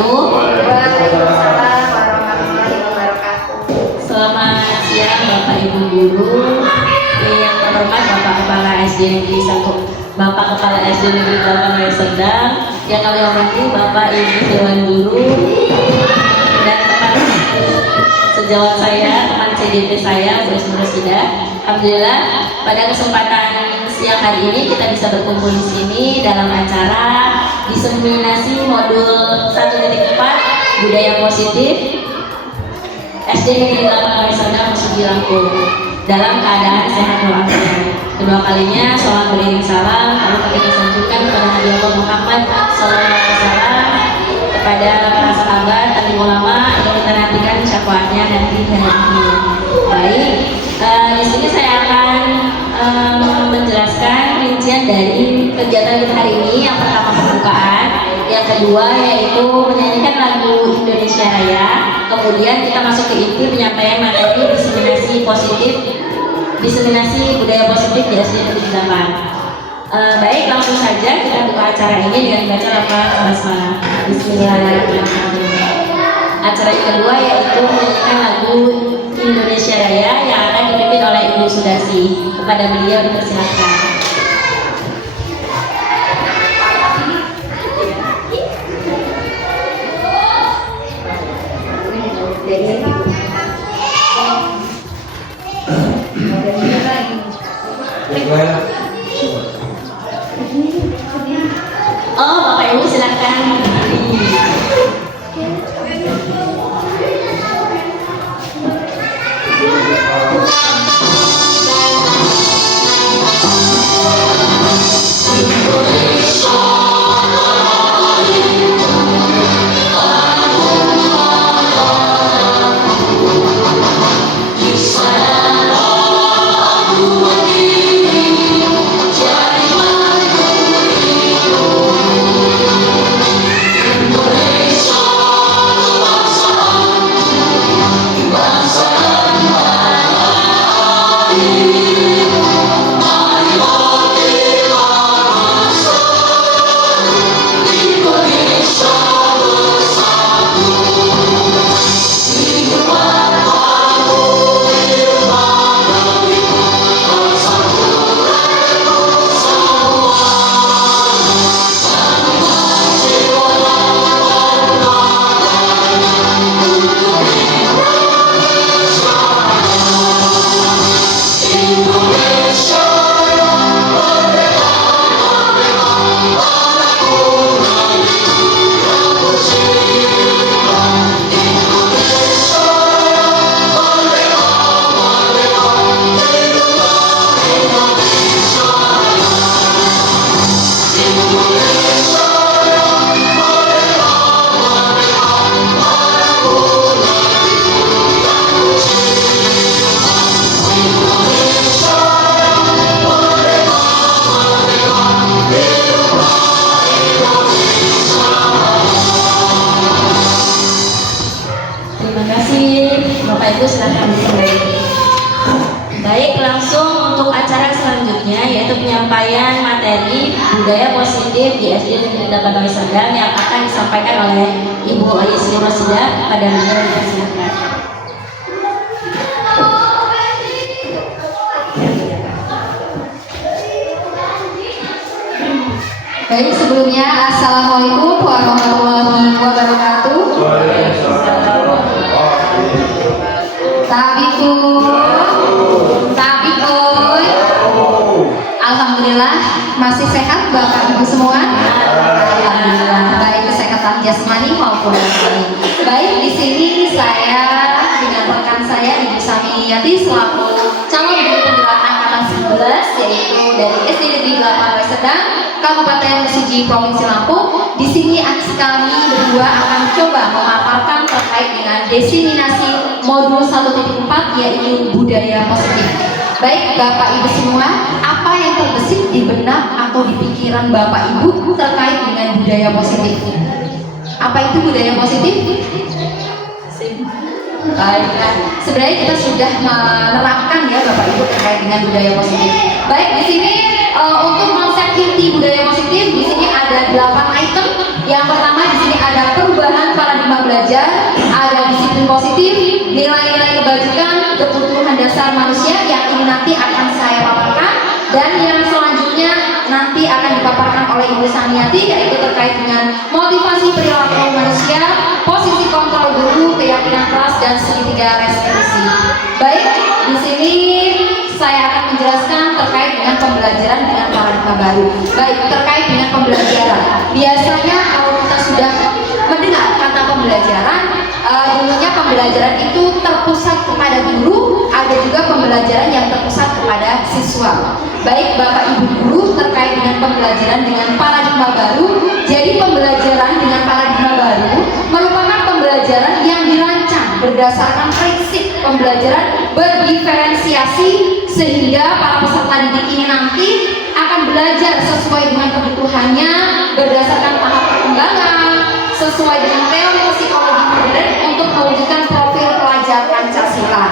wabarakatuh. Waalaikumsalam warahmatullahi wabarakatuh. Selamat siang Bapak Ibu guru, yang terhormat Bapak Kepala SD Negeri 1, Bapak Kepala SD Negeri 8 Raya Serdang, yang kami hormati Bapak Ibu Dewan Guru dan teman sejawat saya, teman CGP saya, Bu Isma Rosida. Alhamdulillah pada kesempatan siang hari ini kita bisa berkumpul di sini dalam acara diseminasi modul 1.4 budaya positif SD Negeri 8 Raya Serdang Musugi Lampung dalam keadaan sehat walafiat. Kedua kalinya sholat beriring salam lalu kita sanjungkan kepada Nabi Allah Muhammad SAW, kepada para sahabat, alim ulama yang kita nantikan syafaatnya nanti hari ini. Baik, di sini saya akan menjelaskan rincian dari kegiatan kita hari ini. Yang pertama pembukaan, yang kedua yaitu menyanyikan lagu Indonesia Raya, kemudian kita masuk ke inti penyampaian materi diseminasi budaya positif di SD Negeri 8. Baik, langsung saja kita buka acara ini dengan baca lafaz basmalah. Bismillahirrahmanirrahim. Acara yang kedua yaitu menyanyikan lagu Indonesia Raya yang akan dipimpin oleh Ibu Sudarsi. Kepada beliau dipersilakan. Oh, Bapak Ibu silakan berdiri. Baik, langsung untuk acara selanjutnya yaitu penyampaian materi budaya positif di SD Negeri 8 Raya Serdang yang akan disampaikan oleh Ibu Isma Rosida. Kepada beliau dipersilakan. Baik, sebelumnya Assalamualaikum warahmatullahi wabarakatuh. Alhamdulillah masih sehat Bapak Ibu semua. Alhamdulillah baik kesehatan jasmani maupun rohani. Baik, di sini saya dengan rekan saya Ibu Samiyati selaku calon guru penggerak angkatan 11 yaitu dari SD Negeri 8 Raya Serdang, Kabupaten Mesuji, Provinsi Lampung. Di sini kami berdua akan coba memaparkan terkait dengan diseminasi modul 1.4 yaitu budaya positif. Baik Bapak Ibu semua, apa yang terbesit di benak atau di pikiran Bapak Ibu terkait dengan budaya positif? Apa itu budaya positif? Baik, sebenarnya kita sudah menerapkan ya Bapak Ibu terkait dengan budaya positif. Baik, di sini untuk konsep inti budaya positif di sini ada 8 item. Yang pertama di sini ada perubahan belajar ada disiplin positif, nilai-nilai kebajikan, kebutuhan dasar manusia yang ini nanti akan saya paparkan, dan yang selanjutnya nanti akan dipaparkan oleh Ibu Saniati, yaitu terkait dengan motivasi perilaku manusia, posisi kontrol guru, keyakinan kelas, dan segitiga restitusi. Baik, di sini saya akan menjelaskan terkait dengan pembelajaran dengan paradigma baru. Baik, terkait dengan pembelajaran. Biasanya kalau kita sudah mendengar kata pembelajaran, dulunya pembelajaran itu terpusat kepada guru, ada juga pembelajaran yang terpusat kepada siswa. Baik Bapak Ibu guru, terkait dengan pembelajaran dengan paradigma baru, jadi pembelajaran dengan paradigma baru merupakan pembelajaran yang dirancang berdasarkan prinsip pembelajaran berdiferensiasi, sehingga para peserta didik ini nanti akan belajar sesuai dengan kebutuhannya berdasarkan tahap perkembangan, sesuai dengan teori psikologi modern untuk mewujudkan profil pelajar Pancasila.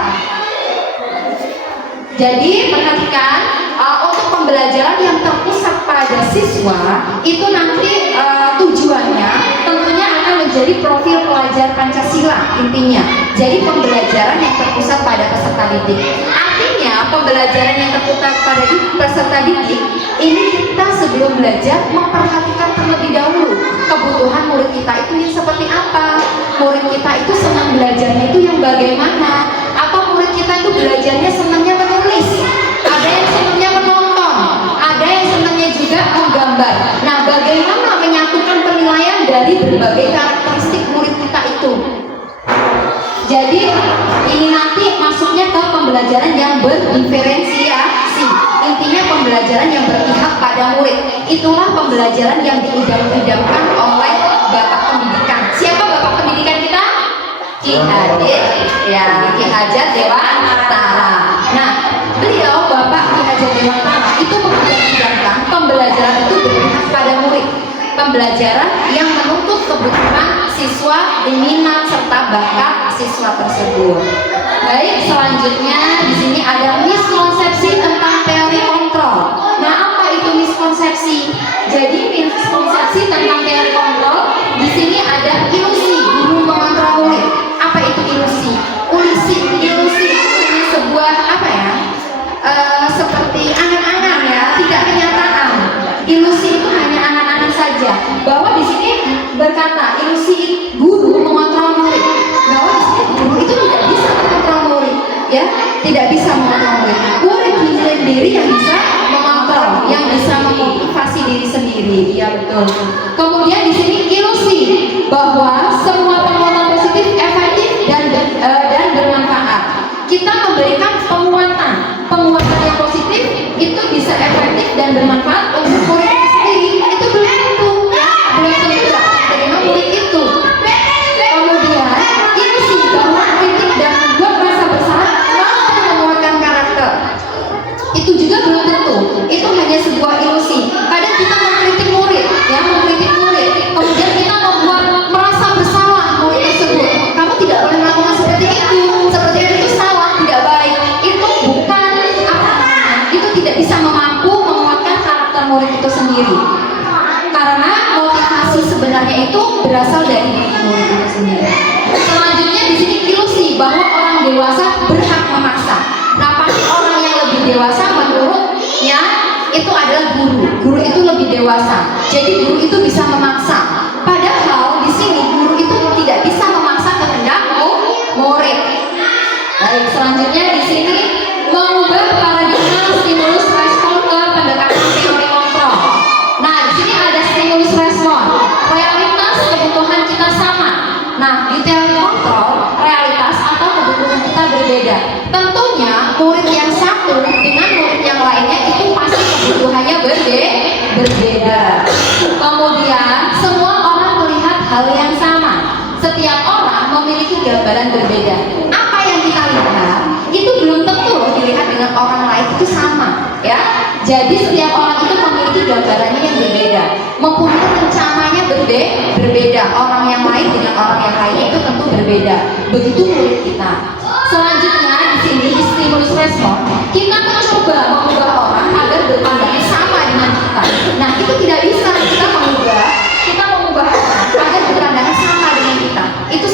Jadi perhatikan, untuk pembelajaran yang terpusat pada siswa itu nanti tujuannya tentunya akan menjadi profil pelajar Pancasila intinya. Jadi pembelajaran yang terpusat pada peserta didik. Artinya pembelajaran yang terpusat pada peserta didik ini kita sebelum belajar memperhatikan terlebih dahulu kebutuhan murid kita itu yang seperti apa, murid kita itu senang belajarnya itu yang bagaimana, atau murid kita itu belajarnya senangnya menulis, ada yang senangnya menonton, ada yang senangnya juga menggambar. Nah, bagaimana menyatukan penilaian dari berbagai karakteristik murid kita itu? Jadi ini nanti masuknya ke pembelajaran yang berdiferensiasi. Intinya pembelajaran yang berpihak pada murid. Itulah pembelajaran yang diidam-idamkan oleh Bapak Pendidikan. Siapa Bapak Pendidikan kita? Ki Hadir, ya, Ki Hajar Dewantara. Nah, beliau Bapak Ki Hajar Dewantara itu mengidam-idamkan pembelajaran itu berpihak pada murid. Pembelajaran yang menuntut kebutuhan siswa, minat serta bakat siswa tersebut. Baik, selanjutnya di sini ada miskonsepsi tentang teori kontrol. Nah, apa itu miskonsepsi? Jadi miskonsepsi tentang teori kontrol di sini ada ilusi guru mengontrol murid. Apa itu ilusi? Ilusi itu sebuah apa ya? Seperti angan-angan ya, tidak kenyataan. Ilusi itu hanya angan-angan saja. Bahwa di sini berkata ilusi guru mengontrol murid. Bahwa di sini guru itu tidak bisa mengontrol murid, ya, tidak bisa mengontrol murid. Murid sendiri yang bisa mengontrol, yang bisa memotivasi diri sendiri. Ya betul. Kemudian di sini ilusi bahwa semua penguatan positif efektif dan bermanfaat. Kita memberikan penguatan yang positif itu bisa efektif dan bermanfaat untuk murid itu sendiri. Itu belum tentu, ya, belum tentu terima murid itu. Kemudian ilusi bahwa kritik dan membuat rasa bersalah mampu menguatkan karakter. Itu juga belum tentu. Itu hanya sebuah ilusi. Kadang kita mengkritik murid, ya, mengkritik murid. Kemudian kita membuat merasa bersalah murid tersebut. Kamu tidak boleh melakukan seperti itu. Seperti itu salah, tidak baik. Itu bukan apa? Itu tidak bisa mampu menguatkan karakter murid itu sendiri. Karena motivasi sebenarnya itu berasal dari diri murid itu sendiri. Selanjutnya di sini ilusi bahwa orang dewasa berhak memaksa. Nah, pasti orang yang lebih dewasa menurutnya itu adalah guru. Guru itu lebih dewasa. Jadi guru itu bisa memaksa. Padahal di sini guru itu tidak bisa memaksa kehendak murid. Baik, selanjutnya di sini mengubah paradigma stimulus respon ke pendekatan teori kontrol. Nah, di sini ada stimulus respon. Realitas kebutuhan kita sama. Nah, di teori kontrol, realitas atau kebutuhan kita berbeda. Tentunya murid yang satu dengan murid yang lainnya itu pasti kebutuhannya berbeda. Kemudian semua orang melihat hal yang sama. Setiap orang memiliki gambaran berbeda. Apa yang kita lihat itu belum tentu dilihat dengan orang lain itu sama, ya. Jadi setiap orang itu memiliki gambarannya yang berbeda, mempunyai rencananya berbeda. Orang yang lain dengan orang yang lainnya itu tentu berbeda. Begitu murid kita. Selanjutnya di sini di stimulus respon, kita mencoba mengubah orang agar berpandangan sama dengan kita. Nah, itu tidak bisa kita mengubah orang agar berpandangan sama dengan kita. Itu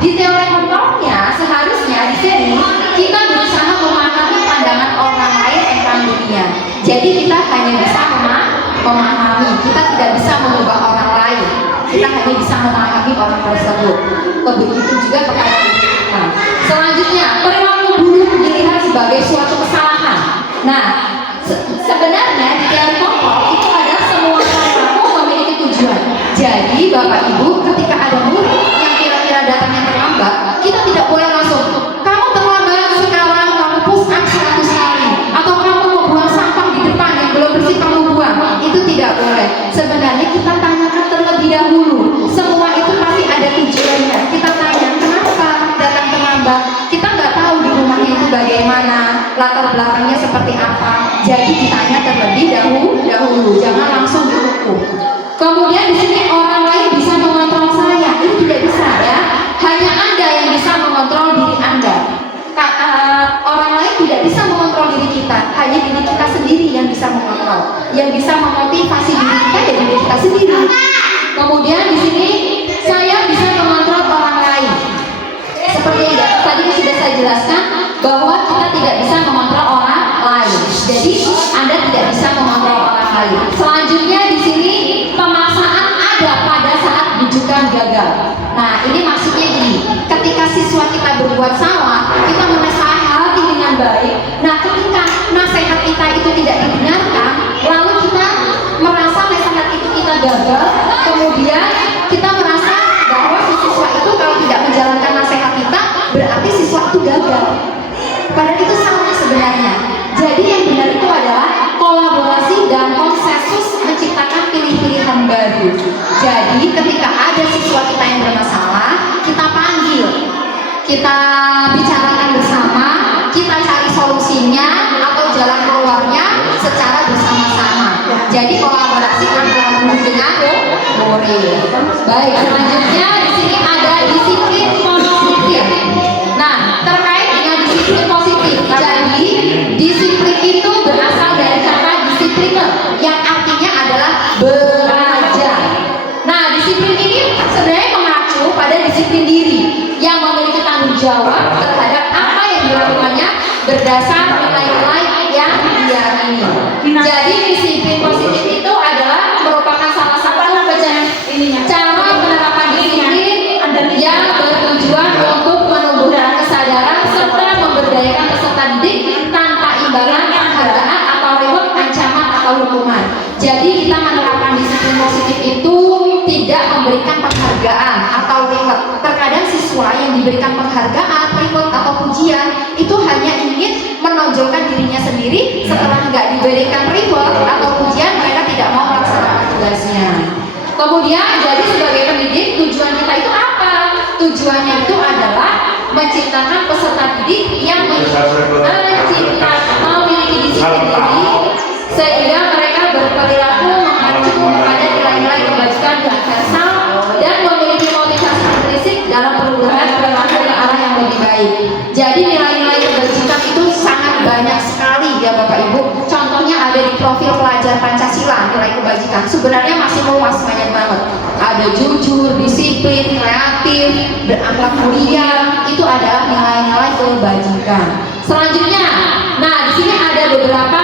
Di teori kontrolnya seharusnya di sini kita berusaha memahami pandangan orang lain tentang dunia. Jadi kita hanya bisa memahami, kita tidak bisa mengubah orang lain. Kita hanya bisa memahami orang tersebut. Begitu juga kepada kita. Selanjutnya, perilaku buruk dilihat sebagai suatu kesalahan. Nah, sebenarnya di teori kontrol itu adalah semua perilaku memiliki tujuan. Jadi Bapak Ibu, ketika ada murid yang kira-kira datangnya terlambat, kita tidak boleh langsung, kamu terlambat sekarang, kamu push up 100 kali, atau kamu mau buang sampah di depan yang belum bersih kamu buang. Itu tidak boleh. Sebenarnya kita tanyakan terlebih dahulu. Semua itu pasti ada tujuannya. Kita tanya kenapa datang terlambat. Kita nggak tahu di rumahnya itu bagaimana, latar belakangnya seperti apa. Jadi ditanya terlebih dahulu. Jangan langsung dihukum. Kemudian di sini orang lain bisa mengontrol saya. Ini tidak bisa ya. Hanya Anda yang bisa mengontrol diri Anda. Orang lain tidak bisa mengontrol diri kita. Hanya diri kita sendiri yang bisa mengontrol. Yang bisa memotivasi diri kita ya diri kita sendiri. Kemudian di sini saya bisa mengontrol orang lain. Seperti yang tadi sudah saya jelaskan bahwa kita tidak bisa mengontrol orang lain. Jadi Anda tidak bisa mengontrol orang lain. Selanjutnya di sini pemaksaan ada pada saat rujukan gagal. Nah, ini maksudnya gini, ketika siswa kita berbuat salah, kita menasehati dengan baik. Nah, ketika nasihat kita itu tidak didengarkan, lalu kita merasa nasihat itu kita gagal, kemudian kita merasa bahwa si siswa itu kalau tidak menjalankan nasihat kita, berarti siswa itu gagal. Padahal itu salah sebenarnya. Jadi yang benar itu adalah kolaborasi dan konsensus menciptakan pilih-pilihan baru. Jadi ketika ada siswa kita yang bermasalah, kita panggil, kita bicarakan bersama, kita cari solusinya atau jalan keluarnya secara bersama-sama. Jadi kolaborasi antara guru dengan murid. Baik, selanjutnya di sini ada disiplin positif. Nah, terkait dengan disiplin positif, jadi disiplin itu berasal dari kata disipliner yang artinya adalah belajar. Nah, disiplin ini sebenarnya mengacu pada disiplin diri yang memiliki tanggung jawab terhadap apa yang dilakukannya berdasar nilai-nilai yang diyakini. Jadi disiplin positif itu adalah merupakan salah satu cara penerapan disiplin yang bertujuan untuk menumbuhkan kesadaran serta memberdayakan peserta didik tanpa imbalan penghargaan atau reward, ancaman atau hukuman. Jadi kita menerapkan disiplin positif itu tidak memberikan penghargaan atau reward. Terkadang siswa yang diberikan penghargaan, reward atau pujian itu hanya ingin menonjolkan dirinya sendiri. Setelah nggak diberikan reward atau pujian, mereka tidak mau melaksanakan tugasnya. Kemudian jadi sebagai pendidik tujuan kita itu apa? Tujuannya itu adalah menciptakan peserta didik yang memiliki disiplin diri sehingga mereka berperilaku mengacu pada nilai-nilai kebajikan universal dan memiliki motivasi intrinsik dalam perubahan perilaku ke arah yang lebih baik. Jadi nilai-nilai kebajikan itu sangat banyak sekali ya Bapak Ibu. Contohnya ada di profil pelajar Pancasila nilai kebajikan. Sebenarnya masih luas, banyak banget. Ada jujur, disiplin, kreatif, berakhlak mulia. Itu adalah nilai-nilai kebajikan. Selanjutnya, nah di sini ada beberapa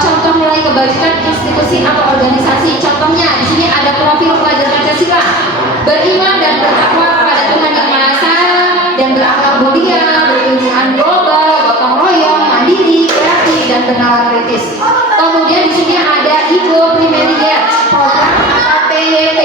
contoh nilai kebajikan institusi atau organisasi. Contohnya di sini ada profil pelajar Pancasila, beriman dan bertakwa kepada Tuhan Yang Maha Esa dan berakhlak mulia, berkunjungan global, gotong royong, mandiri, kreatif dan bernalar kritis. Kemudian di sini ada Ego Primariat, program atau PYP.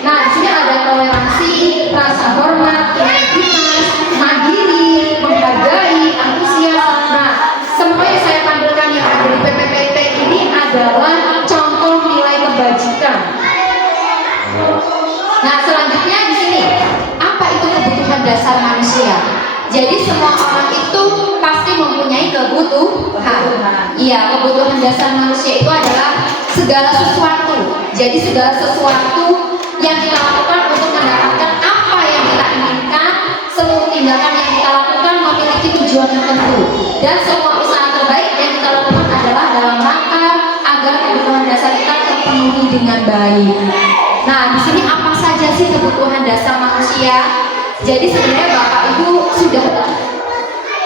Nah di sini ada toleransi, rasa hormat, integritas, mandiri, menghargai, antusias. Nah semua yang saya tampilkan yang ada di PPPT ini adalah contoh nilai kebajikan. Nah selanjutnya di sini apa itu kebutuhan dasar manusia? Jadi semua orang itu pasti mempunyai kebutuhan. Iya, kebutuhan dasar manusia itu adalah segala sesuatu. Jadi segala sesuatu yang kita lakukan untuk mendapatkan apa yang kita inginkan, seluruh tindakan yang kita lakukan memiliki tujuan tertentu. Dan semua usaha terbaik yang kita lakukan adalah dalam rangka agar kebutuhan dasar kita terpenuhi dengan baik. Nah, di sini apa saja sih kebutuhan dasar manusia? Jadi sebenarnya Bapak Ibu sudah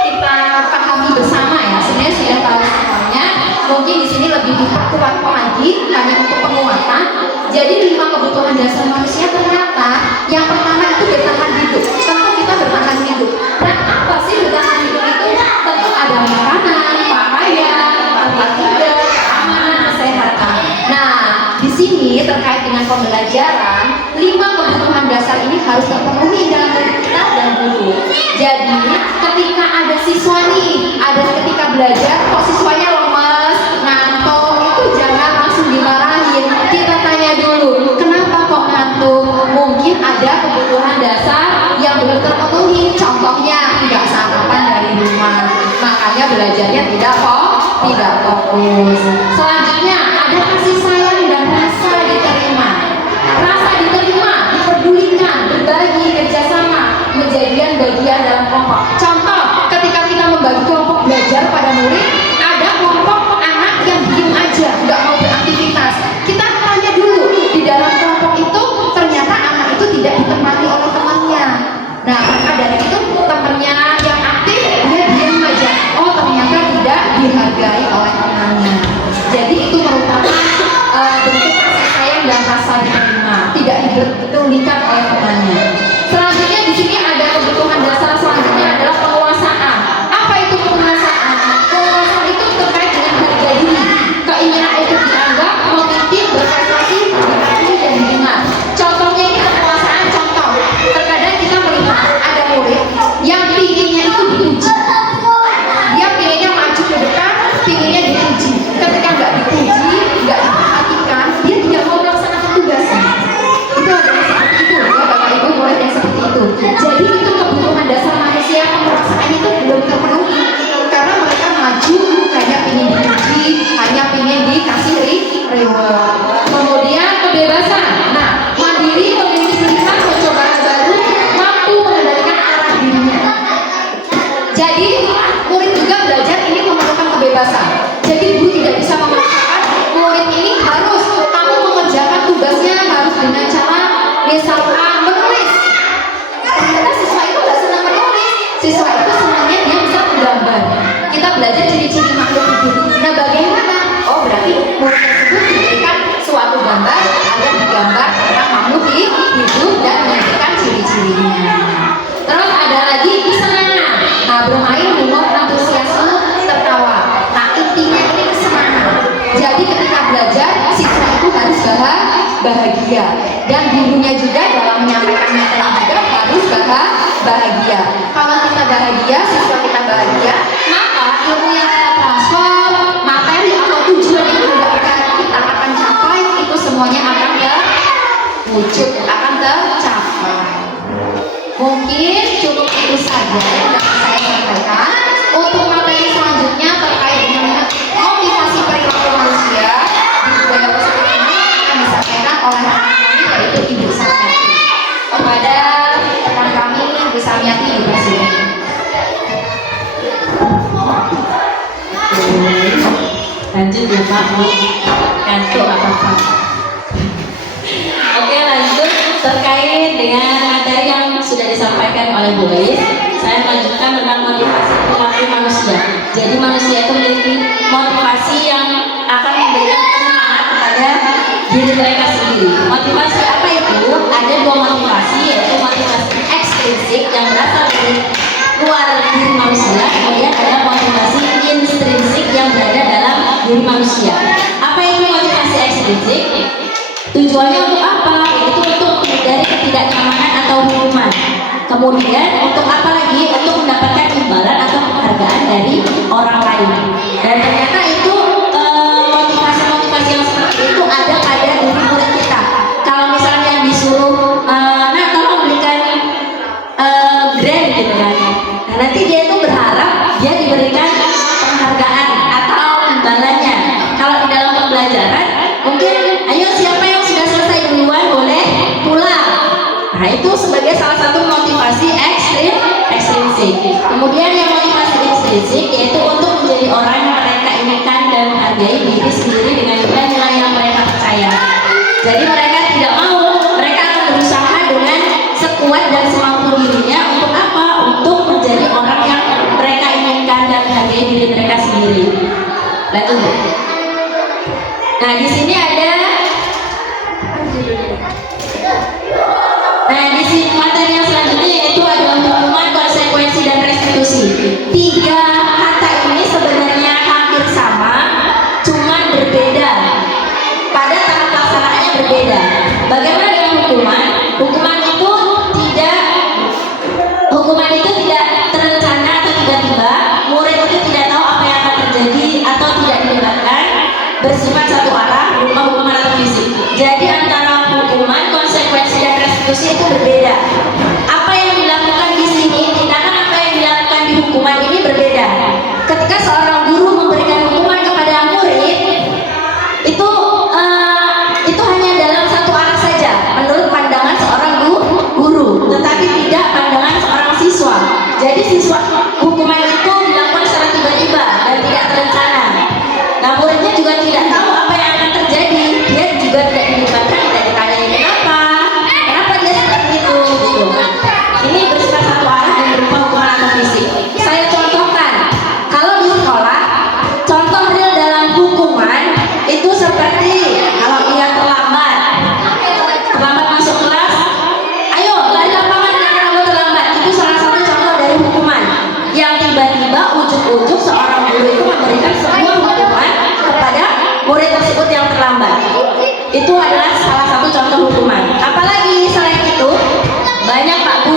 kita pahami bersama ya, sebenarnya sudah tahu semuanya. Mungkin di sini lebih diperkuat lagi hanya untuk penguatan. Jadi 5 kebutuhan dasar manusia ternyata yang pertama itu bertahan hidup. Tentu kita bertahan hidup. Dan apa sih bertahan hidup itu? Tentu ada makanan, pakaian, tempat tinggal, keamanan, kesehatan. Nah, di sini terkait dengan pembelajaran, 5 kebutuhan dasar ini harus terpenuhi dalam diri kita dan guru. Jadi ketika ada siswa nih, ada ketika belajar kok siswanya lemas, ngantuk, itu jangan langsung dimarahin. Kita tanya dulu, kenapa kok ngantuk? Mungkin ada kebutuhan dasar yang belum terpenuhi. Contohnya nggak sarapan dari rumah, makanya belajarnya tidak fokus. Selanjutnya ada kasih sayang dan rasa diterima. Rasa diterima, diperdulikan, berbagi, kerjasama, menjadikan bagian dalam kelompok. Contoh, ketika kita membagi kelompok belajar pada murid, ada kelompok anak yang diem aja, nggak mau beraktivitas. Kita tanya dulu, di dalam kelompok itu ternyata anak itu tidak ditemani oleh temannya. Nah, maka dari itu temannya yang aktif, dia diem aja. Oh, ternyata tidak dihargai oleh temannya. Jadi itu merupakan bentuk kasih sayang dan rasa diterima, tidak dipedulikan oleh temannya. Selanjutnya di sini ada kebutuhan dasar selanjutnya adalah penguasaan. Apa itu penguasaan? Penguasaan itu terkait dengan harga diri. Keinginan itu dianggap, memimpin, berprestasi, diakui dan didengar. Contohnya ini penguasaan. Contoh, terkadang kita melihat ada murid yang pinginnya itu dipuji. Dia pinginnya maju ke depan, pinginnya dipuji. Ketika nggak dipuji, nggak diperhatikan, dia tidak mau melaksanakan tugasnya. Itu adalah seperti itu ya Bapak Ibu, murid yang seperti itu. Jadi itu kebutuhan dasar manusia, penguasaan itu belum terpenuhi karena mereka maju hanya ingin dipuji, hanya ingin dikasih reward. Kemudian kebebasan. Nah, mandiri, memilih pilihan, mencoba hal baru, mampu mengendalikan arah dirinya. Jadi murid juga belajar ini memerlukan kebebasan. Jadi guru tidak bisa memaksakan murid ini harus kamu mengerjakan tugasnya harus dengan cara misalkan menulis. Ternyata siswa itu nggak senang menulis. Siswa itu senangnya dia bisa menggambar. Kita belajar ciri-ciri makhluk hidup. Nah, bagaimana? Oh, berarti murid tersebut diberikan suatu gambar agar digambar tentang makhluk hidup dan menunjukkan ciri-cirinya. Terus ada lagi kesenangan. Nah, bermain, humor, antusiasme, tertawa. Nah, intinya ini kesenangan. Jadi ketika belajar, siswa itu harus bahagia. Dan gurunya juga dalam menyampaikan materi juga harus bahagia. Kalau kita bahagia, siswa kita bahagia, maka ilmu yang kita transfer, materi atau tujuan yang kita akan capai, itu semuanya akan terwujud, akan tercapai. Mungkin cukup itu saja yang dapat saya sampaikan. Untuk materi selanjutnya terkait dengan motivasi perilaku manusia di budaya positif ini akan disampaikan oleh rekan kami yaitu Ibu Samiati. Kepada rekan kami Ibu Samiati dipersilakan. Lanjut ya Pak, ngantuk apa-apa. Oke, lanjut terkait dengan materi yang sudah disampaikan oleh Bu Ais. Saya melanjutkan tentang motivasi perilaku manusia. Jadi manusia itu memiliki motivasi yang akan memberikan semangat kepada diri mereka sendiri. Motivasi apa itu? Ada 2 motivasi, yaitu motivasi ekstrinsik yang berasal dari luar diri manusia, kemudian ada motivasi intrinsik yang berada dalam diri manusia. Apa itu motivasi ekstrinsik? Tujuannya untuk apa? Yaitu untuk menghindari ketidaknyamanan atau hukuman. Kemudian untuk apa lagi? Untuk mendapatkan imbalan atau penghargaan dari orang lain. Dan ternyata itu motivasi-motivasi yang seperti itu ada pada diri murid kita. Kalau misalnya disuruh, nah tolong berikan grant gitu kan. Nah, nanti dia itu berharap dia diberikan penghargaan atau imbalannya. Kalau di dalam pembelajaran mungkin ayo siapa yang sudah selesai duluan boleh pulang. Nah, itu sebagai salah satu motivasi ekstrinsik. Kemudian yang motivasi intrinsik yaitu untuk menjadi orang yang mereka inginkan dan menghargai diri sendiri dengan nilai-nilai yang mereka percaya. Jadi mereka tidak mau, mereka akan berusaha dengan sekuat dan semampu dirinya Nah, di sini ada. Nah, di sini materi yang selanjutnya yaitu adalah hukuman, konsekuensi, dan restitusi. Tiga kata ini sebenarnya hampir sama, cuma berbeda. Pada tahap pelaksanaannya berbeda. Bagaimana dengan hukuman? Hukuman itu tidak terencana atau tiba-tiba. Murid itu tidak tahu apa yang akan terjadi atau tidak dilibatkan, bersifat satu arah, berupa hukuman atau fisik. Jadi antara hukuman, konsekuensi, dan restitusi itu berbeda. Apa yang dilakukan di sini, tindakan apa yang dilakukan di hukuman ini berbeda. Ketika seorang guru memberikan hukuman kepada murid, itu hanya dalam satu arah saja, menurut pandangan seorang guru, tetapi tidak pandangan seorang siswa. Jadi hukuman itu dilakukan secara tiba-tiba dan tidak terencana. Nah, muridnya juga tidak tahu apa yang akan terjadi. Dia juga tidak dilibatkan, tidak ditanyai kenapa dia seperti itu. Gitu. Ini bersifat satu arah dan berupa hukuman atau fisik. Saya contohkan, kalau di sekolah, contoh real dalam hukuman itu seperti kalau ia terlambat masuk kelas, ayo lari lapangan karena kamu terlambat. Itu salah satu contoh dari hukuman yang tiba-tiba ujuk-ujuk seorang guru itu memberikan sebuah hukuman kepada murid tersebut yang terlambat. Itu adalah salah satu contoh hukuman. Apalagi selain itu, banyak Pak Bu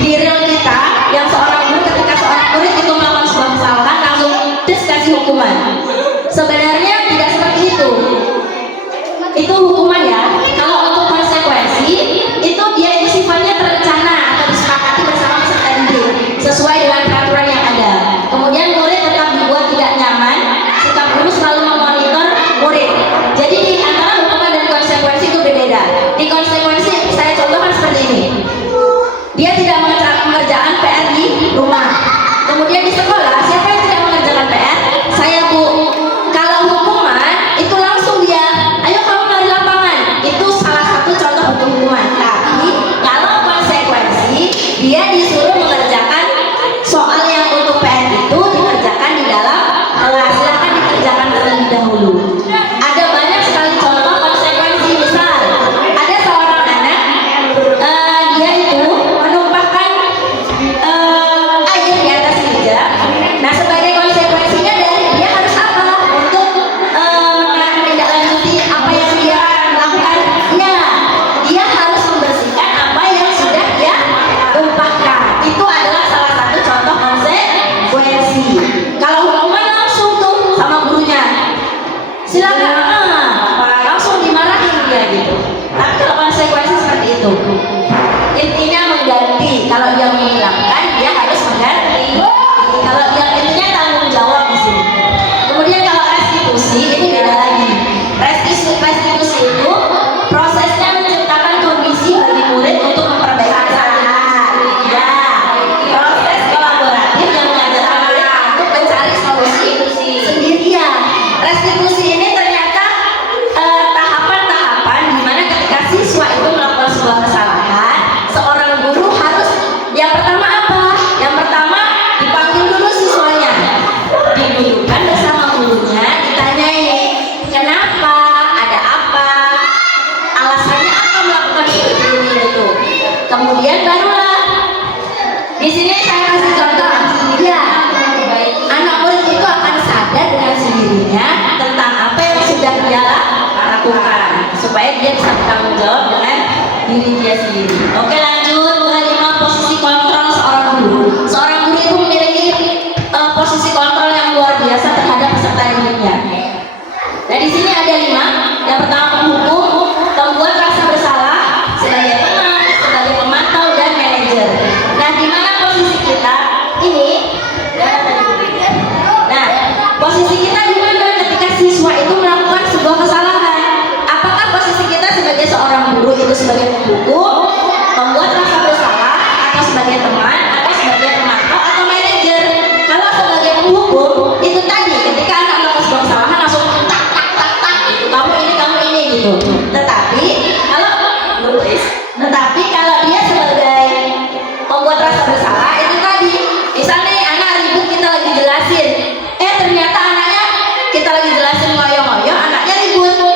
di real kita yang seorang guru ketika seorang murid itu melakukan sebuah kesalahan langsung kasih hukuman. Sebenarnya tidak seperti itu. Itu hukuman ya. Kalau untuk konsekuensi, itu sifatnya terencana atau disepakati bersama peserta didik sesuai dengan peraturan yang ada. Kemudian murid tetap dibuat tidak nyaman. Sikap guru selalu memonitor murid. Jadi di antara hukuman dan konsekuensi itu berbeda. Di konsekuensi saya contohkan seperti ini. Dia tidak mengerjakan PR di rumah. Kemudian di sekolah, siapa yang tidak mengerjakan PR? Saya, Bu. Kalau hukuman itu langsung dia, ayo kamu lari lapangan. Itu salah satu contoh untuk hukuman. Tapi kalau konsekuensi, dia disuruh mengerjakan soal yang untuk PR itu dikerjakan di dalam kelas. Silahkan dikerjakan terlebih dahulu. Ada banyak sekali contoh konsekuensi. Misal, ada seorang anak, dia itu menumpahkan air di atas meja. Nah, sebagai konsekuensinya dari dia harus apa? Untuk menindaklanjuti apa yang dia lakukan. Nah, dia harus membersihkan apa yang sudah dia tumpahkan. Itu adalah salah satu contoh konsekuensi. Kalau hukuman langsung tuh sama gurunya, silakan langsung dimarahin dia gitu. Tapi kalau konsekuensi seperti itu, intinya mengganti. Kalau dia menghilangkan, dia harus mengganti. Kalau dia intinya tanggung jawab di sini. Kemudian kalau restitusi ini beda lagi. Restitusi itu prosesnya menciptakan kondisi bagi murid untuk memperbaiki kesalahan. Ya, proses kolaboratif yang mengajarkan murid untuk mencari solusi sendirian. Restitusi ini ternyata tahapan-tahapan di mana ketika siswa itu melakukan sebuah kesalahan, seorang guru harus yang pertama apa? Yang pertama dipanggil dulu siswanya, didudukkan bersama gurunya, ditanyai kenapa, ada apa, alasannya apa melakukan seperti ini gitu. Kemudian barulah di sini saya kasih contoh. Ya, anak murid itu akan sadar dengan sendirinya tentang apa yang sudah dia lakukan supaya dia bisa bertanggung jawab dengan diri dia sendiri. Oke, lanjut. Kelima, posisi kontrol seorang guru. Seorang guru itu memiliki posisi kontrol yang luar biasa terhadap peserta didiknya. Nah, di sini ada 5. Yang pertama, penghukum, pembuat rasa bersalah sebagai teman, sebagai pemantau, dan manajer. Nah, di mana posisi kita ini? Nah, posisi kita di mana ketika siswa itu melakukan sebuah kesalahan? Apakah posisi kita sebagai seorang guru itu sebagai penghukum, membuat rasa bersalah, atau sebagai teman, atau sebagai pemantau, atau manajer? Kalau sebagai penghukum, itu tadi ketika anak melakukan sebuah kesalahan langsung tak gitu, kamu ini gitu. Tetapi kalau dia sebagai pembuat rasa bersalah, itu tadi misalnya anak ribut, kita lagi jelasin, ternyata anaknya kita lagi jelasin ngoyo-ngoyo, anaknya ribut.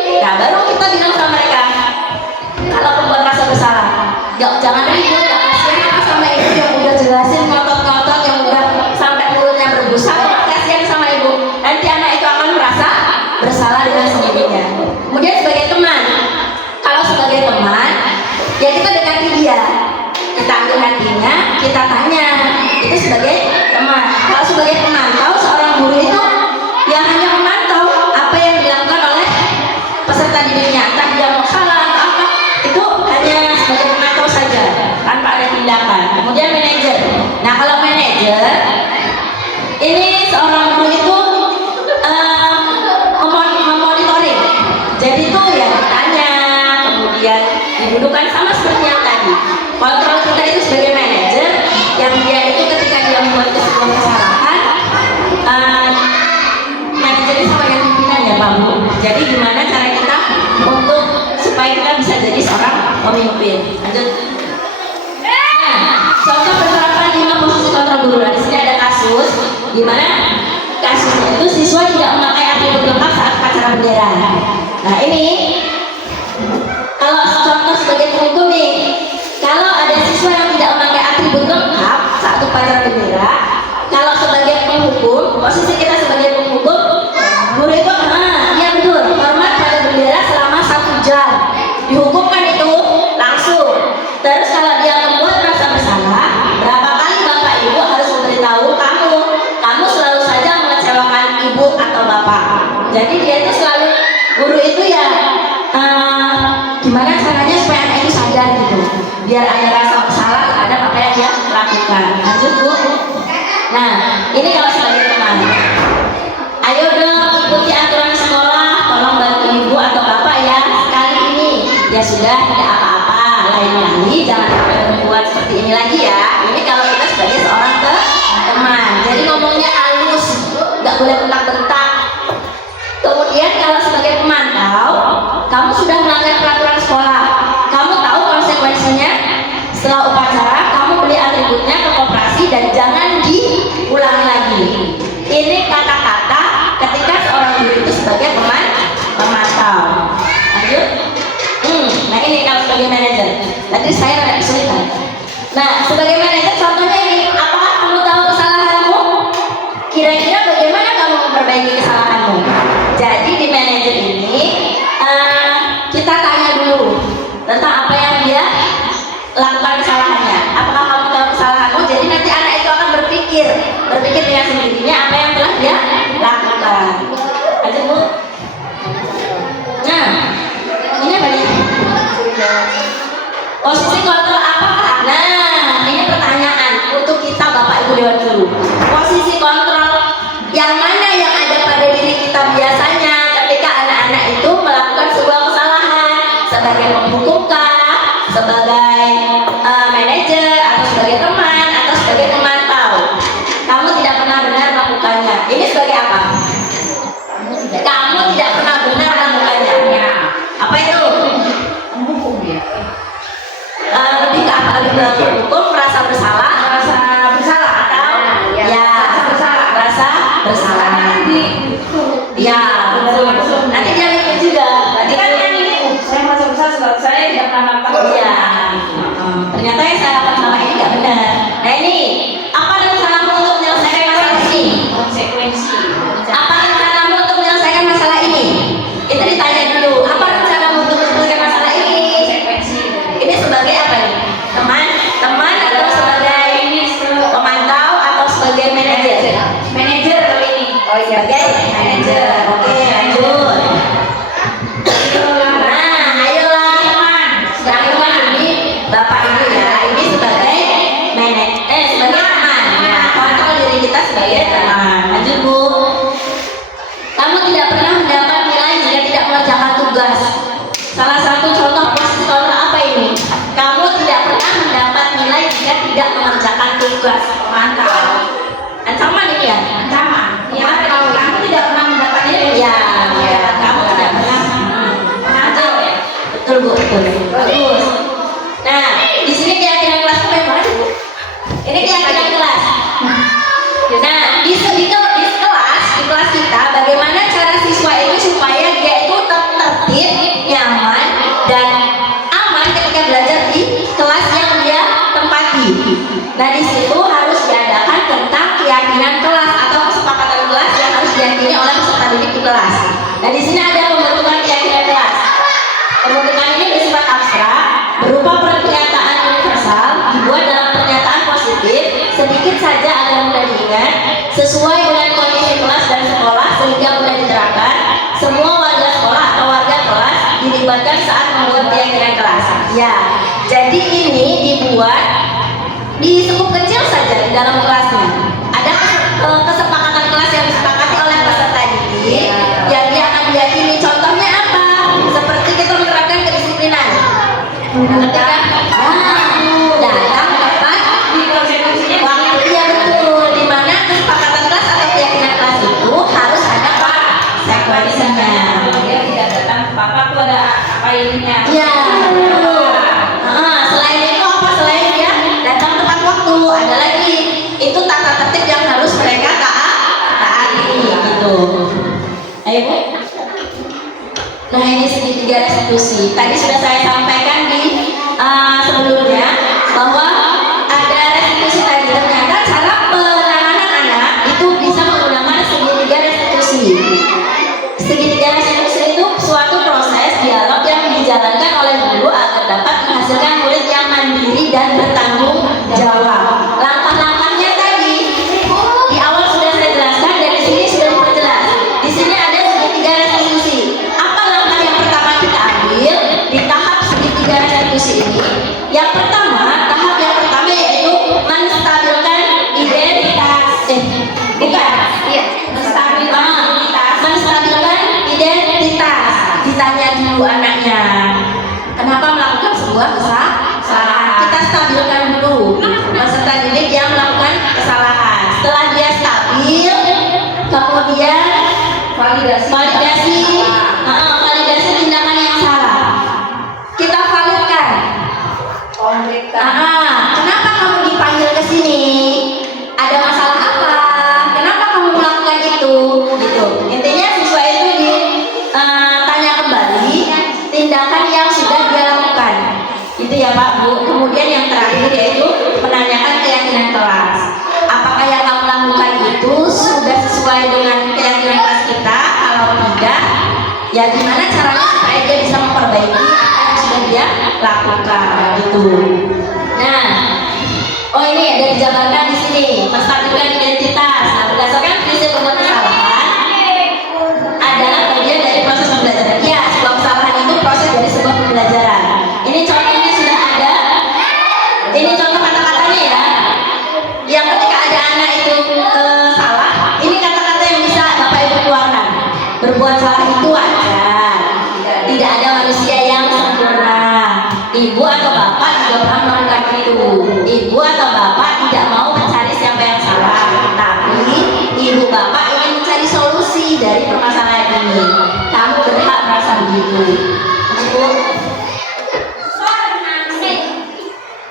Gimana kasusnya itu siswa tidak memakai atribut lengkap saat upacara bendera. Nah ini kalau contoh sebagai penghukum nih, kalau ada siswa yang tidak memakai atribut lengkap saat upacara bendera, kalau sebagai penghukum, posisi kita sebagai penghukum, guru itu ya betul, hormat pada bendera selama 1 jam, dihukumkan itu langsung. Terus kalau dia membuat rasa bersalah, berapa kali bapak ibu harus memberitahu kamu selalu saja mengecewakan ibu atau bapak. Jadi dia itu selalu, guru itu ya gimana caranya supaya anak itu sadar gitu, biar ada rasa bersalah terhadap apa yang dia lakukan. Lanjut bu. Nah ini kalau sebagai teman, ayo dong ikuti aturan sekolah, tolong bantu ibu atau bapak ya kali ini. Ya sudah, tidak apa-apa, lain kali jangan sampai membuat seperti ini lagi ya. Ini kalau kita sebagai seorang teman, jadi ngomongnya halus, nggak boleh bentak-bentak. Kemudian kalau sebagai pemantau, kamu sudah melanggar peraturan sekolah, kamu tahu konsekuensinya. Setelah upacara, kamu beli atributnya ke koperasi dan jangan diulangi lagi. Ini kata-kata ketika seorang guru itu sebagai pemantau. Lanjut. Nah ini kalau sebagai manajer. Tadi saya rada kesulitan. Nah sebagai manajer contohnya ini, apakah kamu tahu kesalahanmu? Kira-kira bagaimana kamu memperbaiki kesalahanmu? Jadi di manajer ini kita tanya dulu tentang apa yang dia lakukan kesalahannya. Apakah kamu tahu kesalahanmu? Jadi nanti anak itu akan berpikir dengan sendirinya apa yang telah dia lakukan. Aja bu. Nah ini apa nih? Posisi kontrol apakah? Nah ini pertanyaan untuk kita bapak ibu dewan guru. Posisi kontrol yang mana yang ada pada diri kita biasanya ketika anak-anak itu melakukan sebuah kesalahan, sebagai penghukumkah, sebagai manajer, atau sebagai teman, atau sebagai pemantau. Kamu tidak pernah benar melakukannya. Ini sebagai apa? Kamu tidak pernah benar melakukannya. Apa itu? Menghukum ya. Lebih ke apa? Lebih ke hukum, merasa bersalah, atau ya rasa bersalah. Ya, betul. Nanti dia mikir juga. Berarti kan yang ini, saya merasa bersalah sebab saya tidak pernah melakukan. Iya. Ternyata yang saya lakukan selama ini tidak benar. Nah ini, apa rencanamu untuk menyelesaikan masalah ini? Konsekuensi. Apa rencanamu untuk menyelesaikan masalah ini? Itu ditanya dulu. Apa rencanamu untuk menyelesaikan masalah ini? Konsekuensi. Ini sebagai apa nih? Teman atau sebagai pemantau atau sebagai manajer? Manajer kali ini. Oh iya, sebagai manajer. Oke, lanjut. Nah, ayolah. Sekarang ini bapak ibu ya, ini sebagai sebagai teman. Nah, kontrol diri kita sebagai teman. Lanjut bu. Kamu tidak pernah mendapat nilai jika tidak mengerjakan tugas. Salah satu contoh posisi kontrol apa ini? Kamu tidak pernah mendapat nilai jika tidak mengerjakan tugas. Mantap. Ancaman ini ya? Ancaman. Ya, kalau kamu tidak pernah mendapat nilai, ya, kamu tidak pernah. Mantap ya? Betul bu, betul. Bagus. Nah, di sini keyakinan kelas apa ya bu? Ini keyakinan kelas. Nah, di kelas kita, bagaimana cara siswa itu supaya dia itu tetap tertib, nyaman, dan aman ketika belajar di kelas yang dia tempati. Nah, di situ harus diadakan tentang keyakinan kelas atau kesepakatan kelas yang harus diyakini oleh peserta didik di kelas. Nah, di sini ada pembentukan keyakinan kelas. Pembentukan ini bersifat abstrak, berupa pernyataan universal, dibuat dalam pernyataan positif, sedikit saja agar mudah diingat, sesuai dengan kondisi kelas dan sekolah sehingga mudah diterapkan. Semua warga sekolah atau warga kelas dilibatkan saat membuat keyakinan kelas. Ya, jadi ini dibuat di skup kecil saja di dalam kelasnya. Ada kesepakatan kelas yang disepakati oleh peserta didik yang dia akan diyakini. Contohnya apa? Seperti kita menerapkan kedisiplinan. Ketika datang tepat Di konsekuensinya. waktu, ya betul, di mana kesepakatan kelas atau keyakinan kelas itu harus ada konsekuensinya. Dia tidak datang bapak tuh ada apa ininya? Ya, betul. Selain itu apa? Selain dia datang tepat waktu, ada lagi itu tata restitusi. Tadi sudah saya sampaikan di sebelumnya bahwa ada restitusi tadi. Ternyata cara penanganan anak itu bisa menggunakan segitiga restitusi. Segitiga restitusi itu suatu proses dialog yang dijalankan oleh guru agar dapat menghasilkan murid yang mandiri dan bertanggung jawab. Langkah-langkahnya tadi di awal sudah saya jelaskan dan di sini sudah diperjelas. Di sini ada segitiga restitusi. Apa langkah yang pertama kita ambil di tahap segitiga restitusi ini? Yang pertama, tahap yang pertama yaitu menstabilkan identitas. Bukan. Iya, menstabilkan identitas. Ditanya dulu anaknya, kenapa melakukan sebuah kesalahan? Kita stabilkan dulu peserta didik yang melakukan kesalahan. Setelah dia stabil, kemudian validasi tindakan yang salah. Kita validkan. Kenapa kamu dipanggil ke sini? Ada masalah apa? Kenapa kamu melakukan itu? Gitu. Intinya siswa itu ditanya kembali tindakan yang sudah dia lakukan. Itu ya Pak Bu. Kemudian yang terakhir yaitu menanyakan keyakinan kelas. Apakah yang kamu lakukan itu sudah sesuai dengan keyakinan kelas kita? Kalau tidak, ya gimana caranya supaya dia bisa memperbaiki apa yang sudah dia lakukan itu. Nah, oh ini ada dijabarkan di sini menstabilkan identitas. Nah, berdasarkan prinsip pembuat kesalahan adalah bagian dari proses pembelajaran. Ya, sebuah kesalahan itu proses dari sebuah pembelajaran. Ini contohnya sudah ada. Ini contoh kata-katanya ya. Yang ketika ada anak itu salah, ini kata-kata yang bisa Bapak Ibu keluarkan. Berbuat salah itu wajar. Tidak ada manusia yang sempurna. Ibu atau bapak juga pernah melakukan itu. Ibu atau bapak tidak mau mencari siapa yang salah, tapi ibu bapak ingin mencari solusi dari permasalahan ini. Kamu berhak merasa begitu. Ibu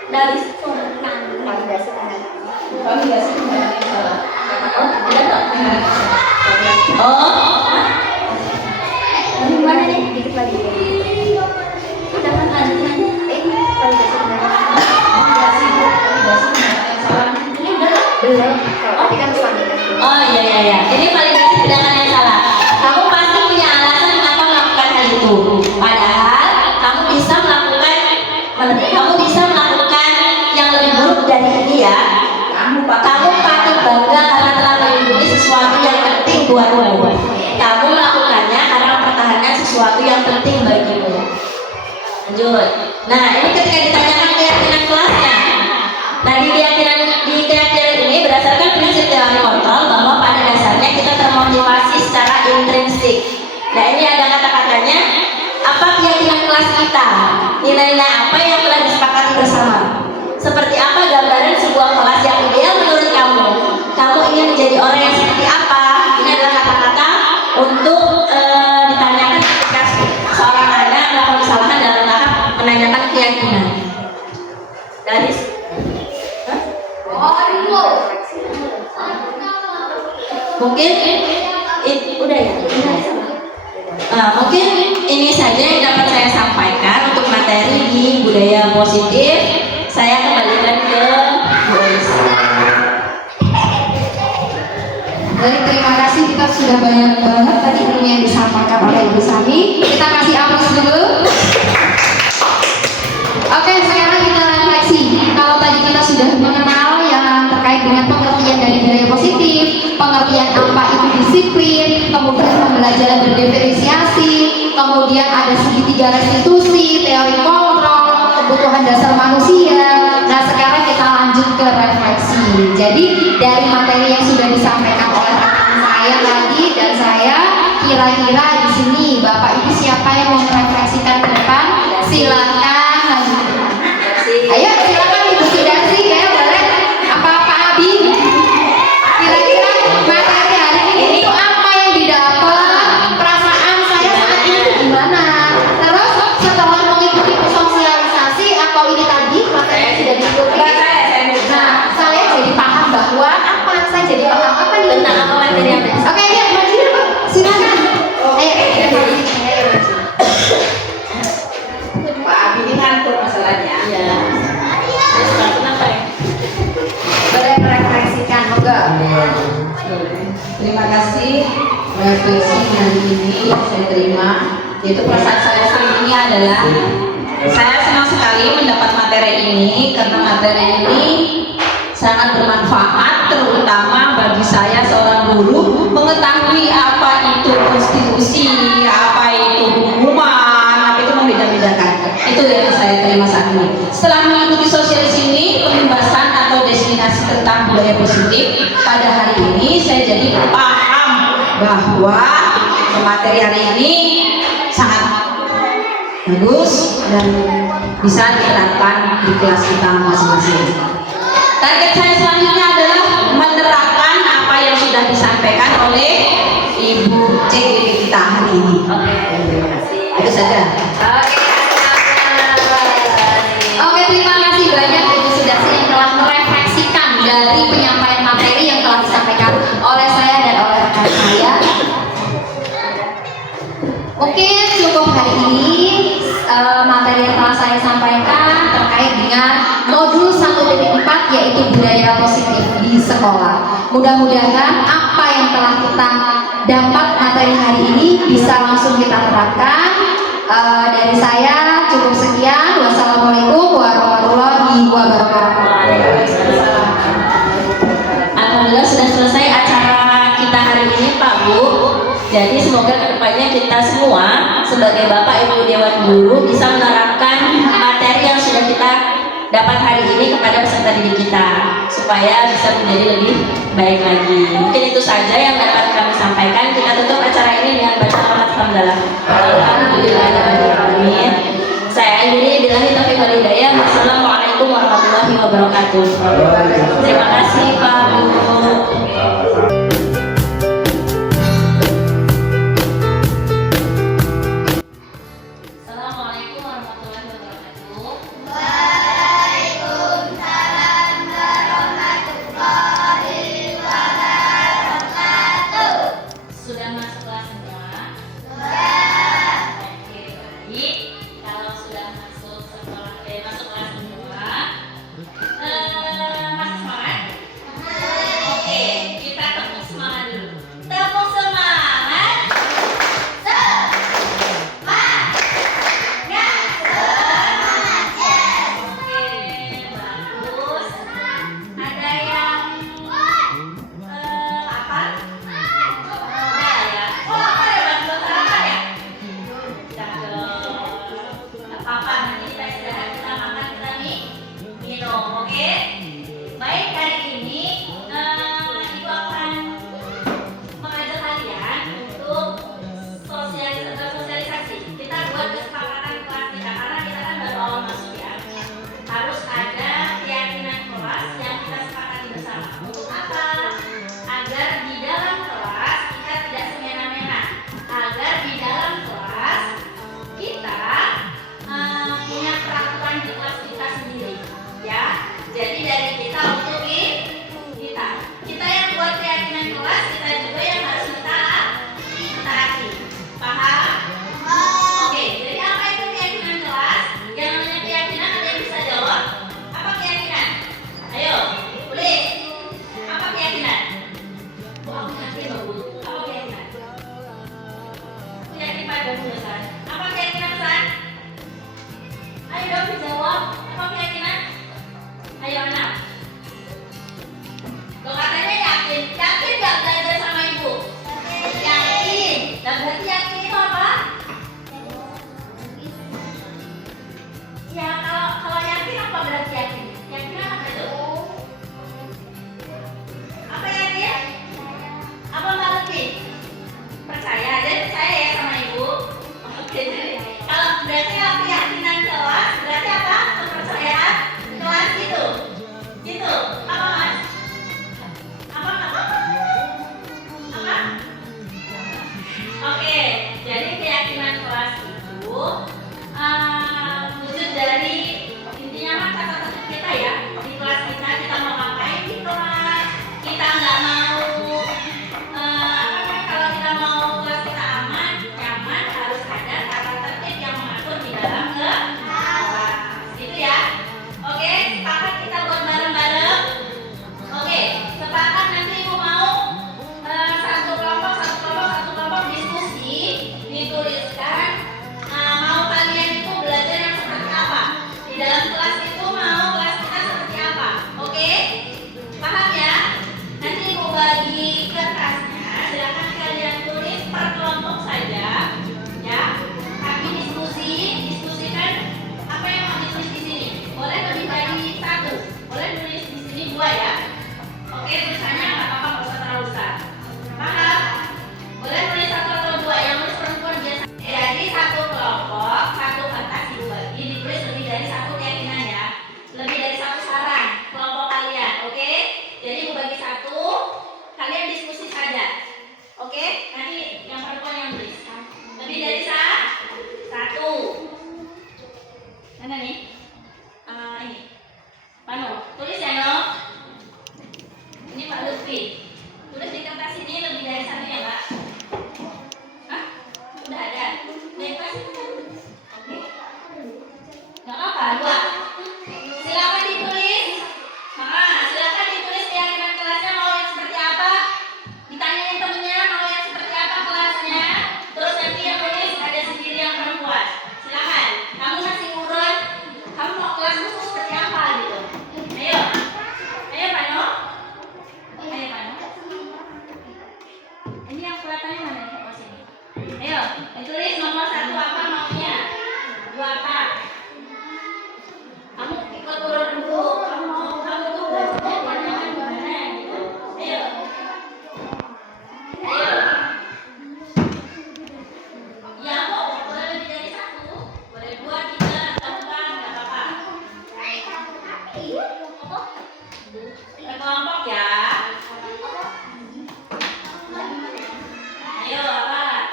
dari Gimana nih? Dikit lagi. Udah kan lanjutannya. Belum. Tadi kan disampaikan. Oh iya. Ini validasi tindakan yang salah. Kamu pasti punya alasan kenapa melakukan hal itu. Padahal kamu bisa melakukan yang lebih buruk dari ini ya. Kamu patut bangga karena telah melindungi sesuatu yang penting buatmu. Kamu melakukannya karena mempertahankan sesuatu yang penting bagimu. Lanjut. Nah, ini ketika ditanyakan keyakinan kelasnya. Nah, di keyakinan ini berdasarkan prinsip teori kontrol bahwa pada dasarnya kita termotivasi secara intrinsik. Nah, ini ada kata-katanya. Apa keyakinan kelas kita? Nilai-nilai apa yang telah disepakati bersama? Seperti apa gambaran sebuah kelas yang ideal menurut kamu? Kamu ingin menjadi orang yang seperti apa? Ini adalah kata-kata untuk ditanyakan ketika seorang anak melakukan kesalahan dalam tahap menanyakan keyakinan. Dari mungkin udah ya. Mungkin ini saja yang dapat saya sampaikan untuk materi di budaya positif. Saya kembalikan ke Bu Elis. Baik, terima kasih. Kita sudah banyak banget tadi ilmu yang disampaikan oleh Ibu Sami. Kita kasih aplaus dulu. Oke, sekarang kita refleksi. Kalau tadi kita sudah mengenal yang terkait dengan pengertian dari budaya positif, pengertian apa itu disiplin, kemudian pembelajaran berdiferensiasi, kemudian ada segitiga restitusi, teori kontrol, kebutuhan dasar manusia. Nah, sekarang kita lanjut ke refleksi. Jadi dari materi yang sudah disampaikan oleh rekan saya tadi dan saya, kira-kira di sini Bapak Ibu siapa yang mau merefleksikan ke depan? Silakan lanjutkan. Ayo silakan Ibu Sudarsi, ya boleh. Apa Pak Abi? Kira-kira materi hari ini itu apa yang didapat? Perasaan saya saat ini itu gimana? Terus setelah mengikuti sosialisasi atau ini tadi materi yang sudah diikuti, nah saya jadi paham bahwa apa? Saya jadi paham apa nih? Tentang apa materi yang tadi? Oke, ya maju Bu, silakan. Ayo. Terima kasih refleksi hari ini yang saya terima. Yaitu perasaan saya saat ini adalah saya senang sekali mendapat materi ini karena materi ini sangat bermanfaat terutama bagi saya seorang guru mengetahui apa itu konstitusi, apa itu hukuman, apa itu membeda-bedakan. Itu yang saya terima saat ini. Setelah mengikuti sosial di sini, pembahasan atau destinasi tentang budaya positif pada hari ini saya jadi paham bahwa materi hari ini sangat bagus dan bisa diterapkan di kelas kita masing-masing. Target saya selanjutnya adalah menerapkan apa yang sudah disampaikan oleh Ibu CGP kita hari ini. Itu saja. Oke, terima kasih banyak Ibu Sudarsi yang telah merefleksikan dari penyampaian materi yang telah disampaikan oleh saya dan oleh rekan saya. Mungkin cukup hari ini materi yang telah saya sampaikan terkait dengan modul 1.4 yaitu budaya positif di sekolah. Mudah-mudahan apa yang telah kita dapat materi hari ini bisa langsung kita terapkan. Dari saya cukup sekian. Wassalamualaikum warahmatullahi wabarakatuh. Alhamdulillah sudah selesai acara kita hari ini Pak Bu. Jadi semoga kedepannya kita semua sebagai Bapak Ibu Dewan Guru bisa menerapkan materi yang sudah kita dapat hari ini kepada peserta didik kita supaya bisa menjadi lebih baik lagi. Mungkin itu saja yang dapat kami sampaikan. Kita tutup acara ini dengan baca alhamdulillah. Alhamdulillahirobbilalamin. Saya akhiri billahi taufiq wal hidayah. Wassalamualaikum warahmatullahi wabarakatuh. Terima kasih Pak Bu. Assalamualaikum warahmatullahi wabarakatuh. Sudah masuk kelas semua? Oke, baik. Kalau sudah masuk sekolah, masuk kelas semua, masih semangat? Lutfi, tulis di kertas ini lebih dari satu ya Pak? Hah? Udah ada? Dari kertas itu kan? Oke. Gak apa-apa, dua. Silakan ditulis. Silakan ditulis keyakinan kelasnya mau yang seperti apa. Ditanyain temennya mau yang seperti apa kelasnya. Terus nanti yang tulis ada sendiri yang perempuan. Silakan. Kamu masih urut. Kamu mau kelas khusus seperti apa gitu? Ayo. Ayo Pano. Ayo Pano. Ini yang kelihatannya mana nih? Oh sini. Ayo, ditulis nomor satu apa maunya. Dua apa? Kamu ikut turun dulu. Kamu tuh belajarnya panjangan gimana gitu. Ayo. Ayo. Ya kok boleh lebih dari satu. Boleh dua, tiga, atau empat, nggak apa-apa. Kelompok ya. Ayo apa?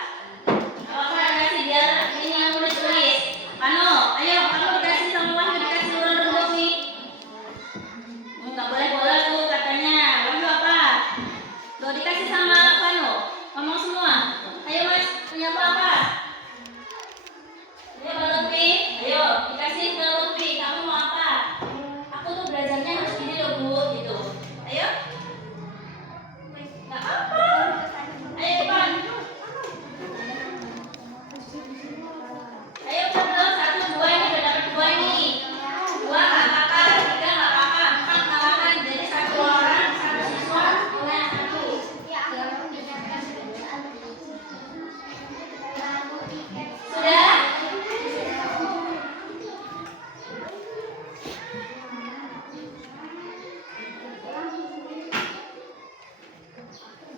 Apa kasih dia ini yang tulis. Pano, ayo kamu dikasih semua dikasih urut dulu nih. Nggak boleh bola tuh katanya. Waduh apa? Tuh dikasih sama Pano. Ngomong semua. Ayo Mas, punya apa? Ayo Mbak Lutfi. Ayo dikasih ke Lutfi. Kamu mau apa? Aku tuh belajarnya harus gini loh Bu, gitu. Ayo. Nggak apa. Ayo Ipan. Ayo betul, satu, dua ini udah dapat dua ini. Dua nggak apa-apa, tiga nggak apa-apa, empat nggak apa-apa. Jadi satu orang, satu siswa, punya satu. Sudah?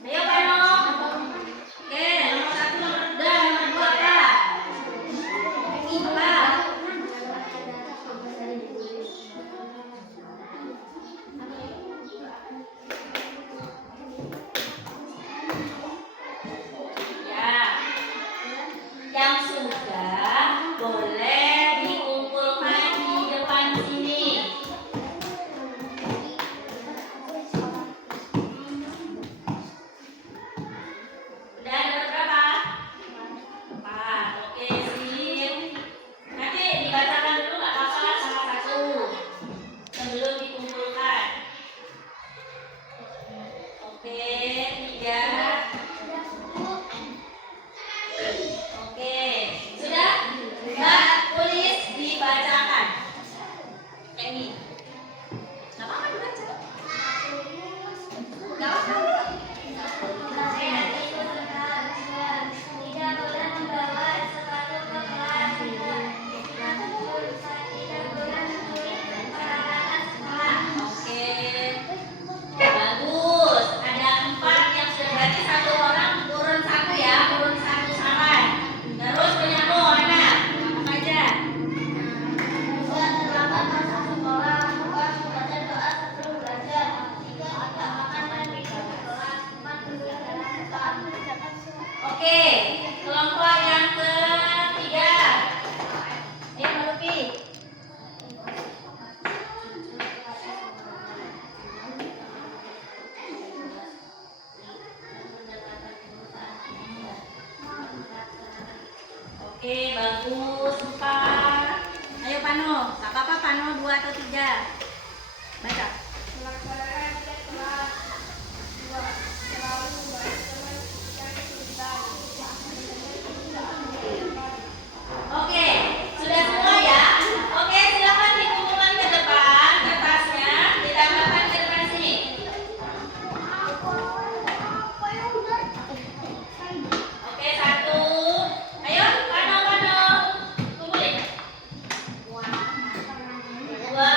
Ayo Pano. Oke, nomor satu, nomor dua, nomor dua apa? Apa? Ya, yang sudah boleh dikumpulkan di depan sini. Udah dapat berapa? Empat. Oke, sip. Nanti dibacakan dulu nggak apa-apa salah satu sebelum dikumpulkan. Oke, tiga. Oke, sudah? Mbak tulis dibacakan. Ini. Nggak apa-apa dibaca. Nggak apa-apa. Tidak boleh membawa sepatu ke kelas. Tidak boleh mencuri peralatan sekolah. Oke. Bagus. Ada empat yang sudah berarti satu orang turun satu ya, turun satu saran. Terus punyamu mana? Apa aja? Buat terlambat masuk sekolah, buat membaca doa sebelum belajar. Tiga, tidak makan dan minum sekolah. Empat, duduk dalam tempat. Oke, kelompok yang ketiga. Ayo Mbak Lutfi. Oke, bagus. Empat. Ayo Pano, nggak apa-apa Pano, dua atau tiga. Baca. Oke, sudah semua ya? Oke, silakan dikumpulkan ke depan kertasnya, ditambahkan ke depan sini. Oke, satu. Ayo, Pano, kumpulin. Dua.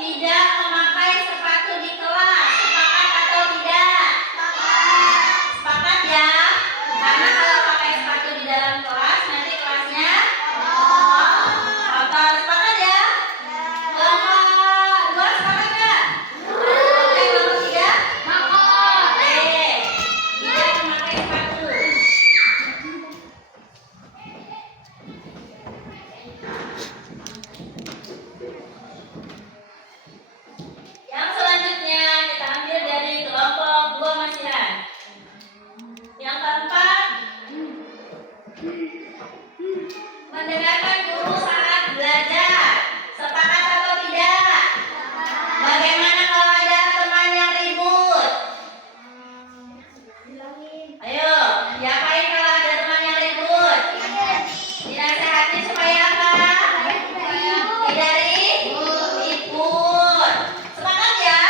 Tidak memakai sepatu di kelas. Sepakat atau tidak? Sepakat ya? Karena kalau pakai sepatu di dalam kelas nanti kelasnya kotor. Sepakat ya? Kelompok 2 sepakat nggak? Oke, kelompok 3? Oke. Tidak memakai sepatu. Yang selanjutnya kita ambil dari kelompok 2 masihan. Yang keempat, mendengarkan guru saat belajar. Sepakat atau tidak? Bagaimana kalau ada teman yang ribut? Ayo, diapain kalau ada teman yang ribut? Dinasehati supaya apa? Tidak ribut. Sepakat ya?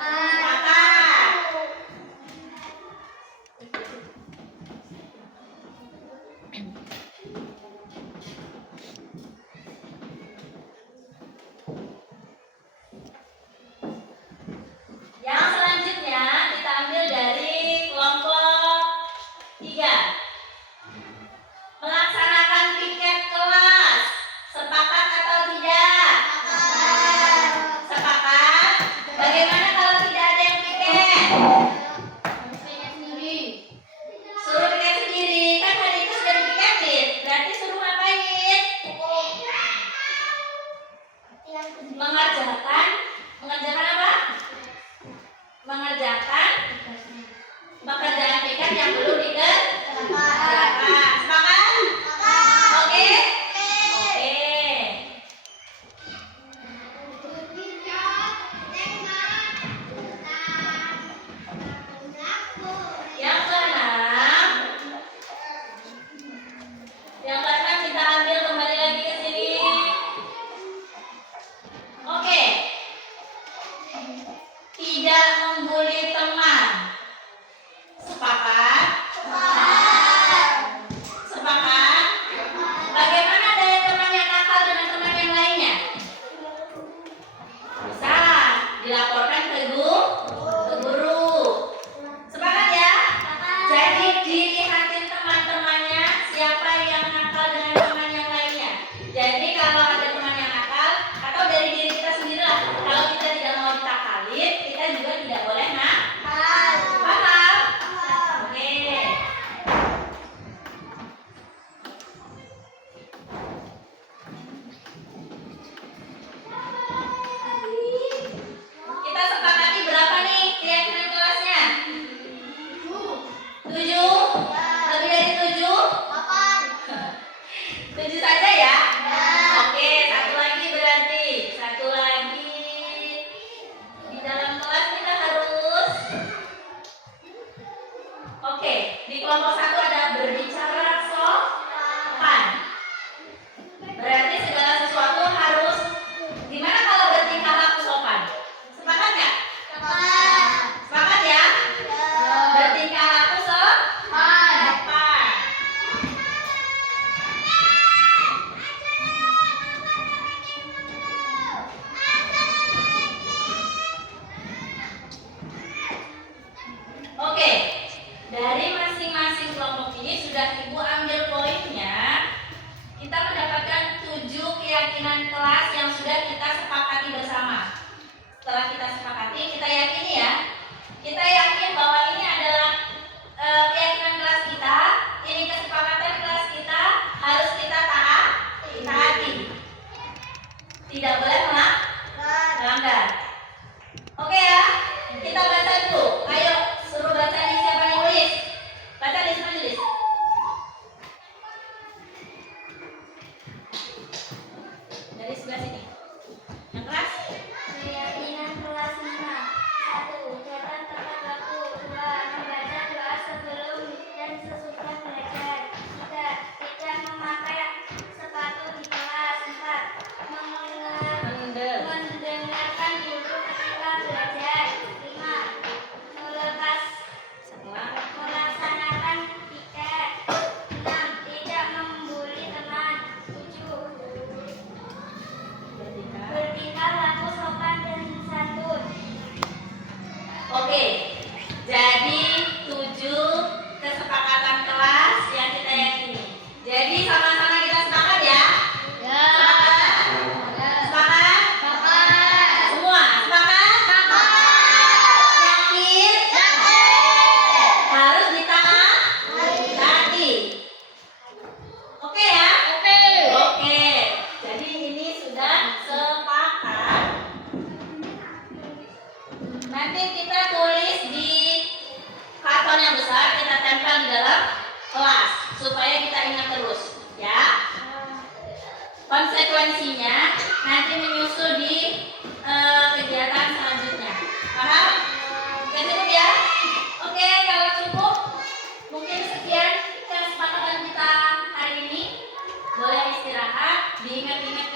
Sepakat. Yang selanjutnya kita ambil dari kelompok 3. Melaksanakan piket kelas. Sepakat atau tidak? Sepakat. Bagaimana kalau tidak ada yang piket? Suruh piket sendiri. Kan hari itu sudah dipiketin. Berarti suruh ngapain? Mengerjakan apa? Mengerjakan pekerjaan piket yang belum dikerjakan. Sepakat? Oke? Oke. Yang keenam, kita ambil kembali lagi ke sini. Oke. Tidak membuli teman. Sepakat? Sepakat? Bagaimana dari teman yang nakal dengan teman yang lainnya? Bisa dilaporkan ke guru. Sepakat ya? Jadi dilihatin teman-temannya siapa yang nakal dengan teman yang lainnya. Jadi kalau ada teman yang nakal atau dari diri kita sendiri lah, kalau kita tidak mau ditakalin, kita juga tidak boleh nakal. Paham? Oke. Kita Nanti kita tulis di karton yang besar, kita tempel di dalam kelas supaya kita ingat terus, ya. Konsekuensinya nanti menyusul di kegiatan selanjutnya. Paham? Oke, cukup ya? Oke, kalau cukup mungkin sekian kesepakatan kita hari ini. Boleh istirahat, diingat-ingat